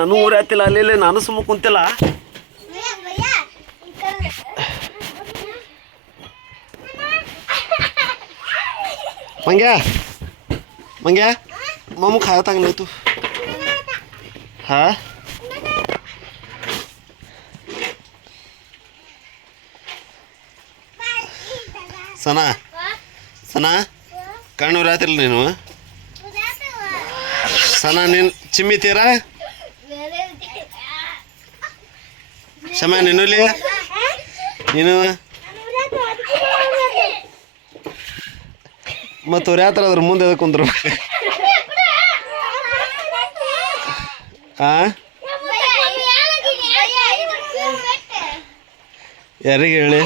ನಾನು ಊರಾತಿಲ್ಲ ಅಲ್ಲಿ ನಾನು ಸುಮ್ಮ ಕುಂತಿಲ್ಲ. ಮಂಗ್ಯ ಮಂಗ್ಯ मम्मी खाया था नहीं तू? हाँ सना सना कಣ್ಣು ರಾತ್ರಿ ನೀನು सना ನೀನು ಚಿಮ್ಮಿ ತೀರಾ ಶಮ ನೀನು ಇಲ್ಲಿ ನೀನು ಮತ್ತು ಅವ್ರು ಯಾವ ಥರ ಅದ್ರ ಮುಂದೆ ಅದಕ್ಕೆ ಕುಂದ್ರು ಹಾಂ ಯಾರಿಗೆ ಹೇಳಿ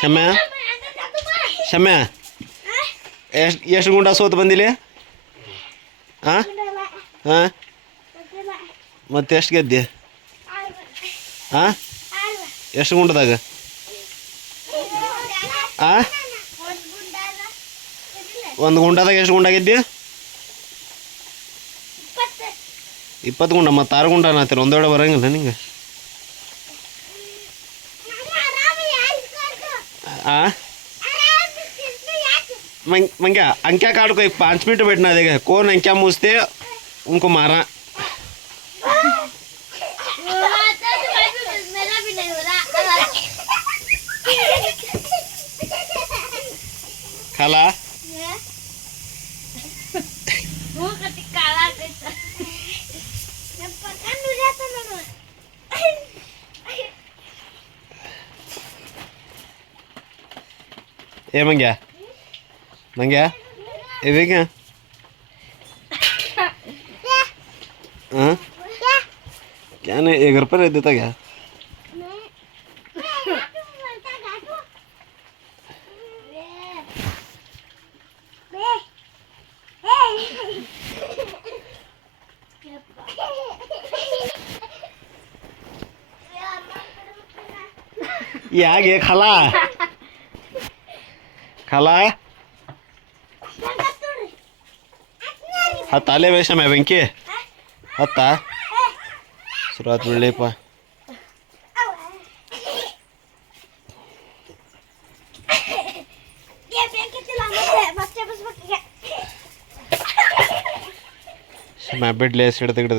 ಶಮ್ಯ ಶಮ್ಯ ಎಷ್ಟು ಗುಂಡ ಸೋತು ಬಂದಿಲ್ಲ ಹಾಂ ಹಾಂ ಮತ್ತೆ ಎಷ್ಟು ಗೆದ್ದೆ ಹಾಂ ಎಷ್ಟು ಗುಂಡದಾಗ ಹಾಂ ಒಂದು ಗುಂಡದಾಗ ಎಷ್ಟು ಗುಂಡ ಗೆದ್ದಿ 20 ಗುಂಡ ಮತ್ತು 6 ಗುಂಡ ಅನ್ನತ್ತೀರ ಒಂದೊಡೆ ಬರಂಗಿಲ್ಲ ನಿಂಗೆ हाँ मंग्या अंक्या कार्ड को 5 मिनट बैठना देगा कौन अंक्या मूझते उनको मारा खाला ए मंग्या मंग्या ए वे क्या हाँ क्या नहीं 1 रुपये दे देता क्या ये आ गया खाला खाला हत्ता आले वेश में बेंकी हत्ता सुरुवात बिडली पा मैं बिडले सिड तिकड